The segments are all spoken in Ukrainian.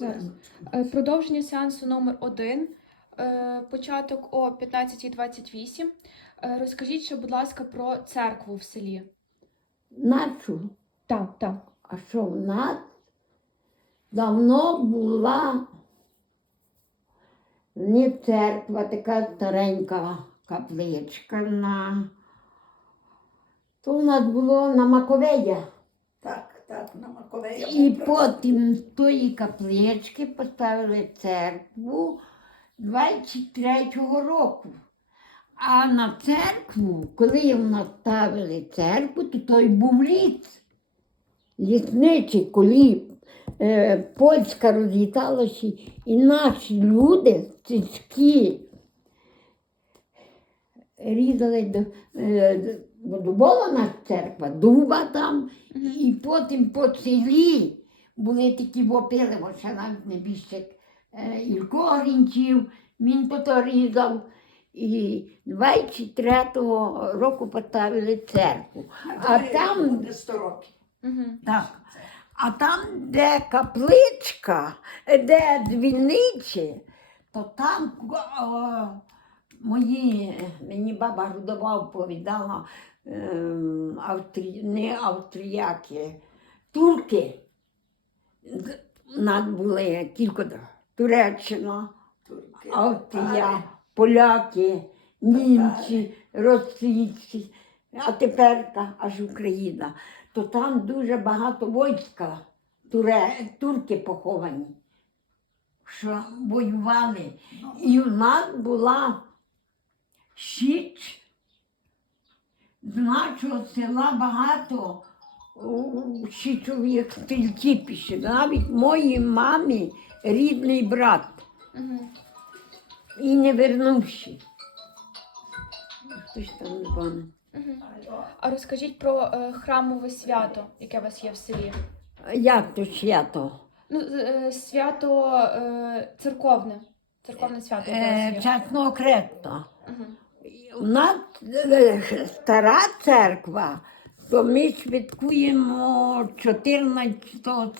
Зараз. Е, Продовження сеансу номер 1 початок о 15.28. Е, Розкажіть ще, будь ласка, про церкву в селі. Нашу. Так, так. А що в нас давно була не церква, така старенька капличка на. То в нас було на Маковея. Так, на Маковея. І потім з тої каплички поставили церкву 23-го року. А на церкву, коли в нас ставили церкву, то той був ліс. Лісничий, коли е, польська розліталася, і наші люди, сільські, різали до, е, бо дубова наша церква, дуба там, і потім по селі були такі вопили, бо ще навіть не більше Ілько Грінчів, він то різав. І 23-го року поставили церкву. А там 100 років. Так. А там, де капличка, де дзвіниці, то там о, мої, мені баба Грудова оповідала, австрі, не австріяки, турки. Нас були тільки Туреччина, Австрія, поляки, німці, російці, а тепер аж Україна. То там дуже багато війська, туре, турки поховані, що воювали. Ну, І в нас була Січ. З нашого села багато у, січових стрільців пішли. Навіть моїй мамі рідний брат Угу. і не вернувши. Хтось там не пане. Угу. А розкажіть про е, храмове свято, яке у вас є в селі. Як то свято? Ну, е, свято е, церковне. Церковне свято. яке у Е, вас є. Часно окрепно. Угу. У нас е, стара церква, то ми святкуємо 14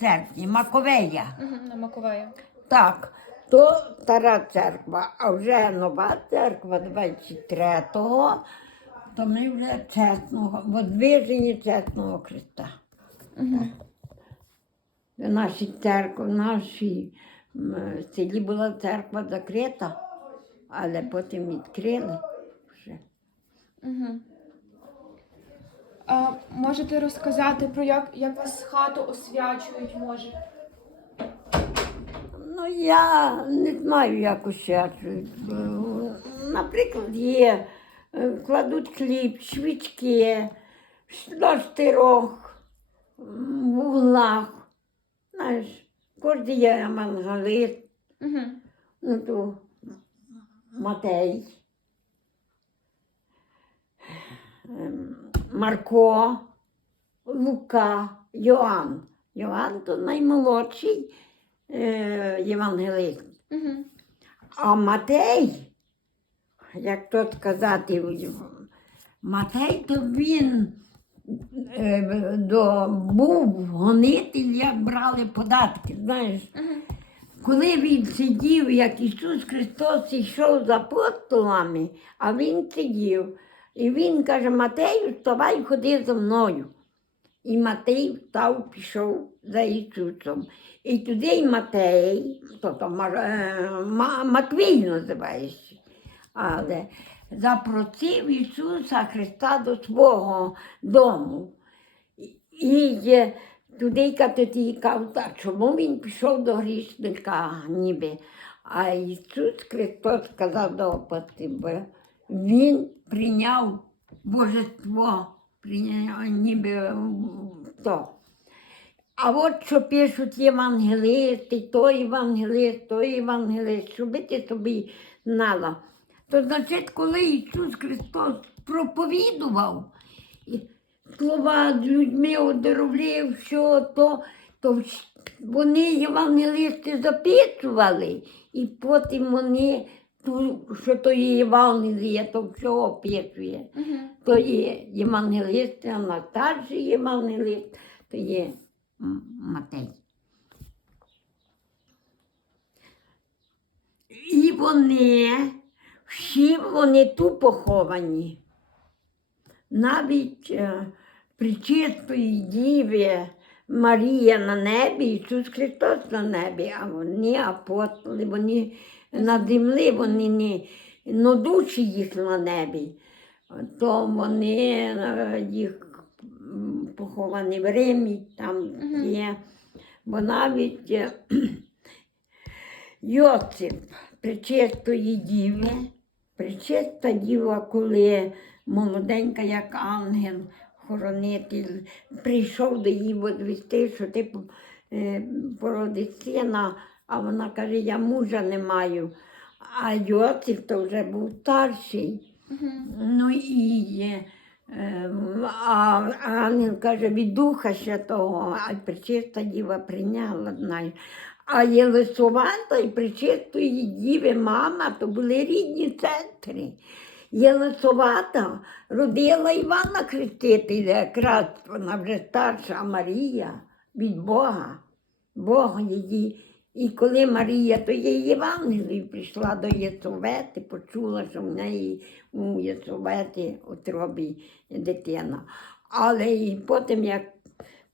серпня, Маковея. На Маковею. Так, то стара церква, а вже нова церква 23-го, то ми вже чесного, воздвижені чесного Христа. Угу. В нашій церкві, в нашій селі була церква закрита, але потім відкрили. Угу. А можете розказати про як, як вас хату освячують, може? Ну, я не знаю, як освячують. Е, Наприклад, є, е, кладуть хліб, свічки, до штирох, м, в. Знаєш, кожен є мангалит, Угу. ну то Матей, Марко, Лука, Йоанн. Йоанн то наймолодший е, євангелист. Угу. А Матей, як то сказати, Матей, то він е, до, був гонитель, як брали податки. Знаєш, Угу. коли він сидів, як Ісус Христос йшов за апостолами, а він сидів, і він каже, Матею, вставай, ходи за мною. І Матей встав, пішов за Ісусом. І туди й Матей, то, Мар- е, Ма- Матвій називається, але запросив Ісуса Христа до свого дому. І- І туди катеті кав, так, чому він пішов до грішника ніби. А Ісус Христос сказав до бо Він прийняв божество, прийняв ніби то. А от що пишуть євангелисти, той євангелист, той євангелист, щоб ти собі знала. То значить, коли Ісус Христос проповідував слова з людьми одоровлів, що то, то вони євангелисти записували, і потім вони, ту, що то є Євангеліє, то все описує. То є євангелист, а найстарший євангелист, то є Матей. вони, всі вони тут поховані. Навіть е, Пречистої Діви Марія на небі, Ісус Христос на небі, а вони апостоли, вони на землі, вони не но душі їх на небі. То вони е, їх поховані в Римі, там є. Бо навіть е, Йосип причистої діви, причиста діва, коли молоденька, як ангел, хоронитель, прийшов до її возвісти, що ти е, породиш сина, а вона каже, я мужа не маю. А Йосип то вже був старший. Ну і е, а, ангел каже, від Духа Святого, а причиста діва прийняла, знаєш. А Єлисавета і причистої діви мама то були рідні сестри. Єлисавета родила Івана Хрестителя, якраз вона вже старша, а Марія від Бога. Бог її. І коли Марія, то є Євангелію прийшла до Єсовети, почула, що в неї у Єсоветі утробі дитина. Але і потім, як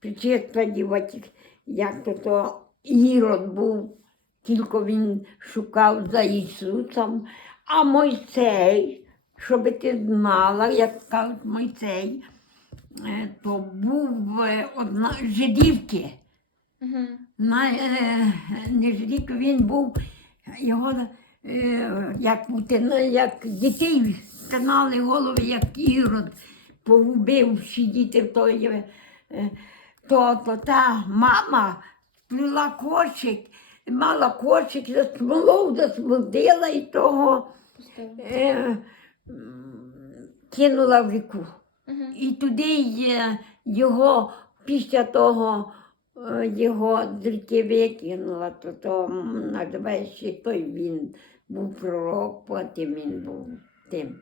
причиста дівочі, як то, то Ірод був, тільки він шукав за Ісусом, а Мойсей, щоб ти знала, як кажуть Мойсей, е, то був е, одна жидівки. Е, не ждік він був, його е, як, як дітей стинали голови, як ірод, погубив всі діти в той. е, То, то та мама сплела кошик, мала кошик, засмолов, засмолдила і того е, кинула в ріку. І туди є його після того е, його з ріки викинула, то, то називається той він був пророк, потім він був тим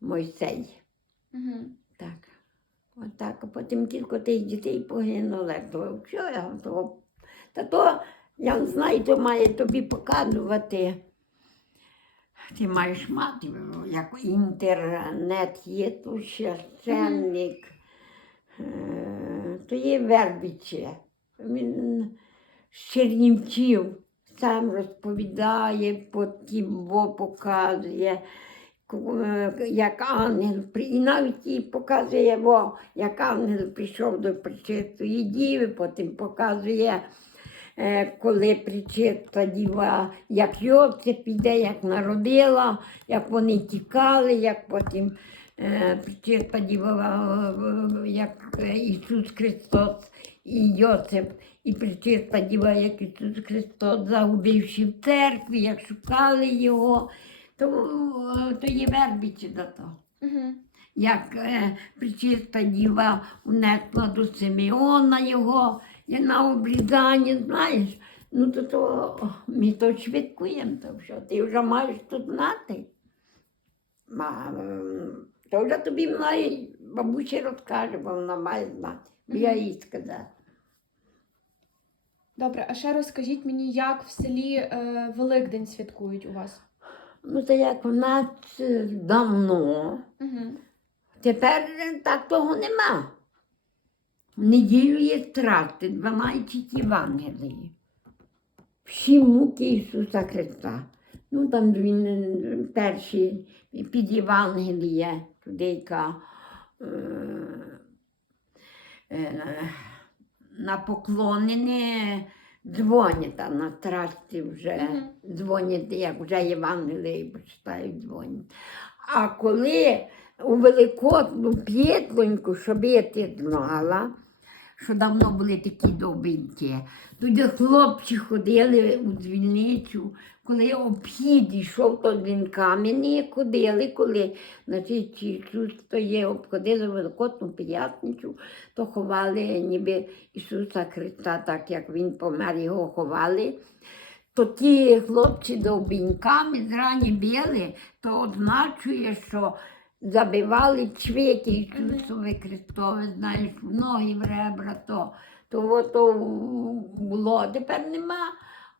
Мойсей. Мгм. Так. Отак, а потім тільки тих дітей погинули, то що я то, та то, я не знаю, то має тобі показувати. Ти маєш мати, як інтернет є, то священник, е, то є вербіче. Він з Чернівців сам розповідає, потім показує, е, як ангел, і навіть і показує, бо, як ангел прийшов до причистої діви, потім показує, е, коли причиста діва, як Йосип іде, як народила, як вони тікали, як потім причиста діва, е, як е, Ісус Христос і Йосип, і причиста діва, як Ісус Христос, загубивши в церкві, як шукали його, то, е, то є вербічі до того. Як е, причиста діва унесла до Симеона його. І на обрізання, знаєш, ну то, то ми то швидкуємо, то що ти вже маєш тут знати. То вже тобі має, бабуся розкаже, бо вона має знати. Бо Я їй сказала. Добре, а ще розкажіть мені, як в селі е, Великдень святкують у вас? Ну, то як у нас е, давно, Угу. Тепер так того нема. В неділю є страсти, 12 Євангелії. Всі муки Ісуса Христа. Ну, там він е, перший під Євангеліє, туди е, е, на поклонені дзвонять, а на страсті вже дзвонять, як вже Євангелії почитають, дзвонять. А коли у Великодну п'єтлоньку, щоб я ти знала, що давно були такі добинки, тоді хлопці ходили у дзвіницю, коли обхід йшов, то дзвінками не ходили, коли значить, то є, обходили Великодну п'ятницю, то ховали ніби Ісуса Христа, так як Він помер, його ховали. То ті хлопці довбіньками зрані били, то означує, що забивали цвіті Ісусове Христове, знаєш, в ноги, в ребра, то, то, то було, тепер нема.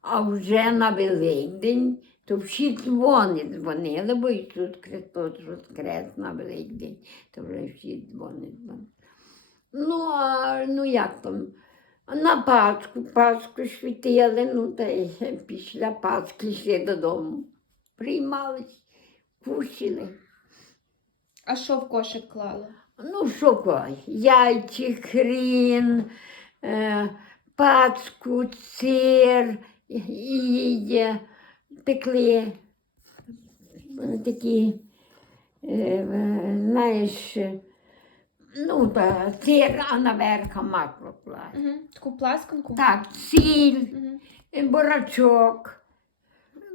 А вже на Великдень то всі дзвони дзвонили, бо Ісус Христос воскрес на Великдень, то вже всі дзвони дзвонили. Ну, а ну як там? На Пасху, Пасху світили, ну та й після Пасхи йшли додому. Приймались, кушали. А що в кошик клали? Ну, що кой? Яйці, хрін, е, пачку, сир, і пекли е, такі, е, знаєш, ну, сир, а наверх масло клали. Угу. Таку пласканку? Так, сіль, Угу. е, бурачок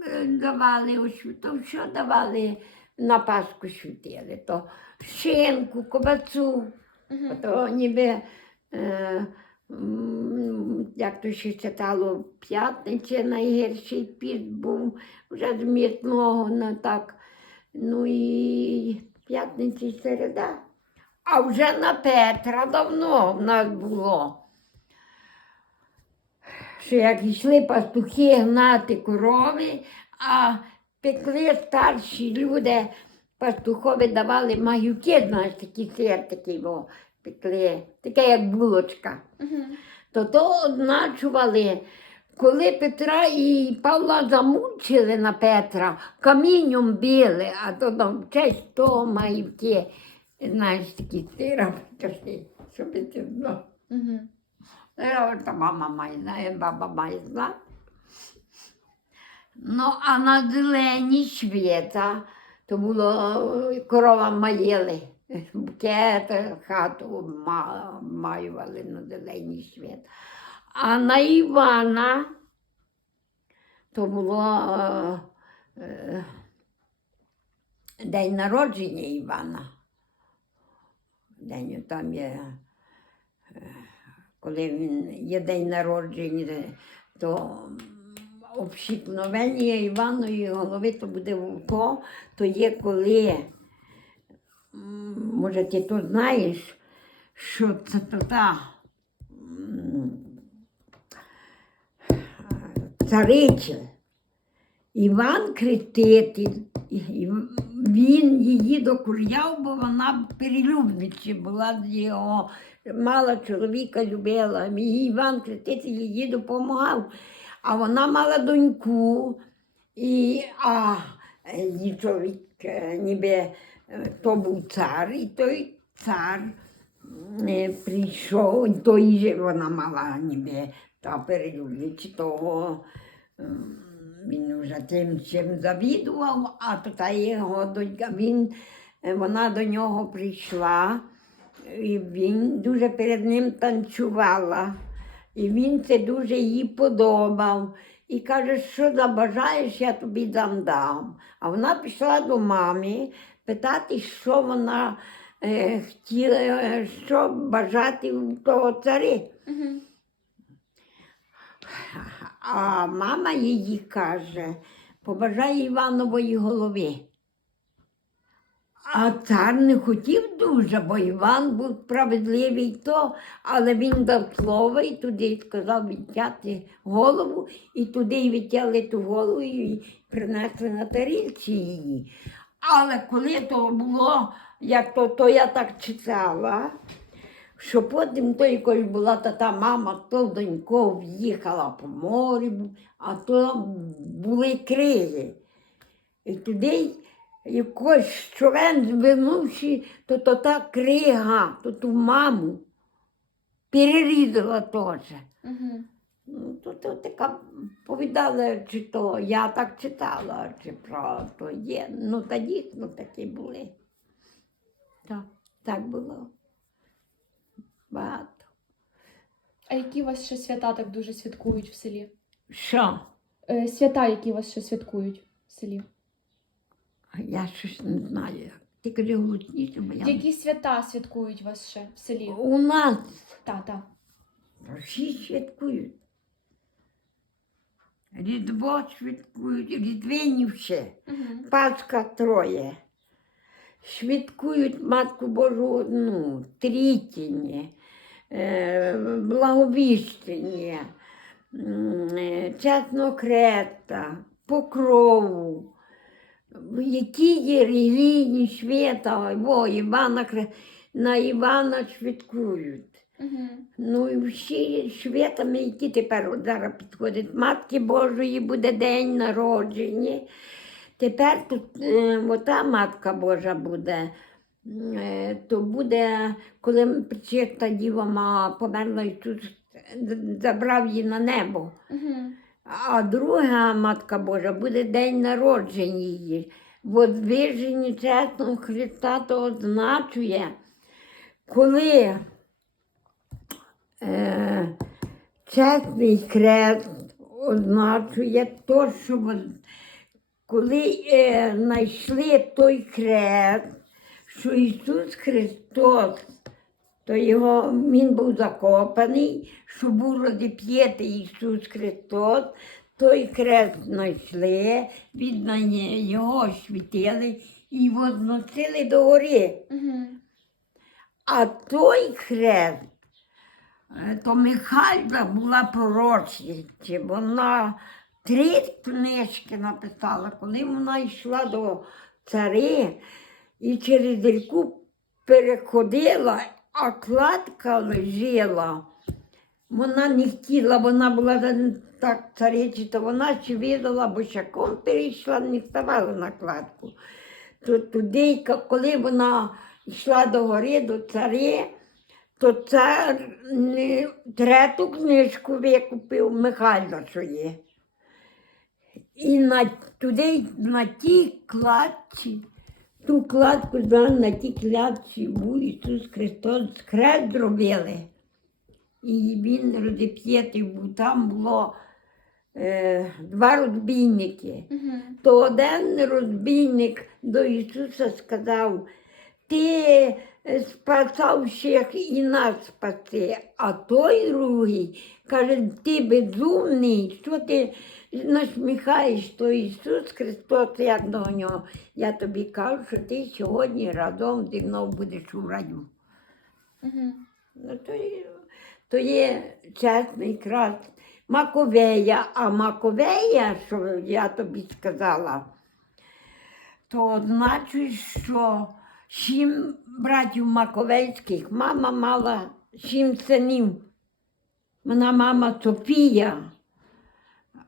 е, давали, ось, то що давали на Пасху світили, то шинку, кобацу. Угу. То ніби, е, як то ще читало, п'ятниця найгірший піст був вже з м'ясного, ну так. Ну і п'ятниця і середа. А вже на Петра давно в нас було. Що як йшли пастухи гнати корови, а пекли старші люди, пастухові давали маюки, знаєш, такі сир такий о, пекли, таке як булочка. Угу. То то одначували, коли Петра і Павла замучили на Петра, камінням били, а то там честь того маюки, знаєш, такі сира, щоб ти знав. Угу. Е, Та мама має знає, баба має знати. Ну, а на зелені світа, то було корова маїли. Букети, хату ма- маювали на зелений світ. А на Івана то було е, е, день народження Івана. День там є коли він є день народження, то обшікновення Іванової голови то буде вовко, то є коли, може, ти то знаєш, що це та цариця. Іван і він її докуряв, бо вона перелюбниця була його, мала чоловіка, любила. І Іван Креститель їй допомагав. А вона мала доньку, і, а її чоловік е, ніби то був цар, і той цар прийшов, і той же вона мала ніби та перелюбниця того. Він вже тим чим завідував, а то та його донька, він, вона до нього прийшла, і він дуже перед ним танцювала. І він це дуже їй подобав. І каже, що забажаєш, я тобі дам дам. А вона пішла до мами питати, що вона е, хотіла, е, що бажати у того цари. Угу. А мама її каже, побажай Іванової голови. А цар не хотів дуже, бо Іван був справедливий то, але він дав слово і туди сказав відтяти голову, і туди й відтяли ту голову і принесли на тарілці її. Але коли то було, як то, то я так читала, що потім то якось була та та мама, то донько в'їхала по морю, а то були криги. І туди якось човен звернувши, то, то та крига, то ту маму перерізала теж. Ну, то така повідала, чи то я так читала, чи про то є. Ну, та дійсно такі були. Так, так було. Багато. А які у вас ще свята так дуже святкують в селі? Що? Е, свята, які у вас ще святкують в селі? Я щось не знаю. Ти кажи голосніше, бо я... Які свята святкують у вас ще в селі? У нас Та, та. всі святкують. Різдво святкують, Різдвені ще. Угу. Пасха троє. Святкують Матку Божу одну, трітіння, е, благовіщення, е, чесно крета, покрову. Які є релігійні свята, Івана, на Івана святкують. Угу. Ну і всі святами, які тепер от зараз підходять. Матки Божої буде день народження. Тепер тут е, ота Матка Божа буде. Е, то буде, коли причиста Діва Ма померла Ісус, забрав її на небо. Угу. А друга Матка Божа буде день народження її. Возвиження чесного Христа то означує, коли е, чесний хрест означує то, що коли е, знайшли той хрест, що Ісус Христос, то його, він був закопаний, що був розіп'єтий Ісус Христос, той хрест знайшли, від його світили і возносили до гори. А той хрест, то Михайла була пророчиця, вона три книжки написала, коли вона йшла до цари і через ріку переходила, а кладка лежала. Вона не хотіла, вона була так царичі, то вона ще видала, бо шаком перейшла, не ставала на кладку. То туди, коли вона йшла до гори, до цари, то цар не, трету книжку викупив Михайло, що є. І на, туди, на тій кладці, ту кладку да, на тій кладці був Ісус Христос хрест зробили. І він розіп'єтий був. Там було е, два розбійники. Угу. То один розбійник до Ісуса сказав, ти спасав всіх і нас спаси. А той другий каже, ти безумний, що ти насміхаєш, то Ісус Христос, як до нього. Я тобі кажу, що ти сьогодні разом зі мною будеш у раю. Угу. Ну, то, є- то є чесний крас. Маковея, а Маковея, що я тобі сказала, то означає, що сім братів Маковейських, мама мала сім синів. Вона мама Софія,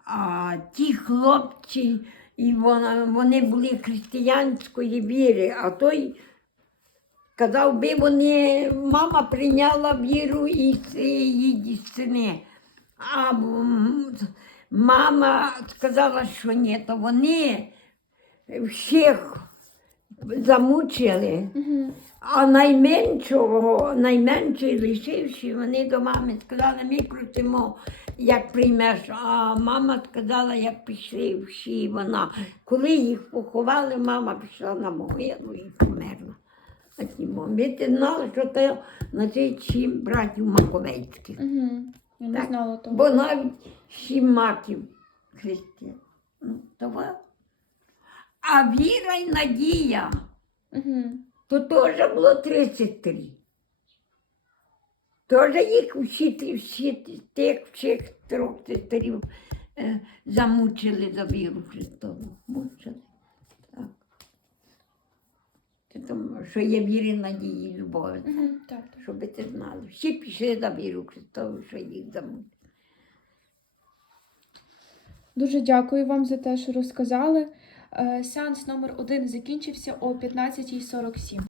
а ті хлопці, і вона, вони були християнської віри, а той Казав би вони, мама прийняла віру і її сини. А мама сказала, що ні, то вони всіх замучили. А найменшого, найменший лишивши, вони до мами сказали, ми крутимо, як приймеш. А мама сказала, як пішли всі вона. Коли їх поховали, мама пішла на могилу і померла. Ти знала, що це значить сім братів Маковецьких. Угу. Бо навіть сім маків християн. Ну. А віра й надія Угу. то теж було 33. Теж їх всі, всі тих всіх трьох сестрів е, замучили за віру Христову. Мучили. Так. Це тому, що є віри, надії, любові. Угу. Так, так. Щоб ти знали. Всі пішли за віру Христову, що їх замучили. Дуже дякую вам за те, що розказали. Е, Сеанс номер один закінчився о 15.47.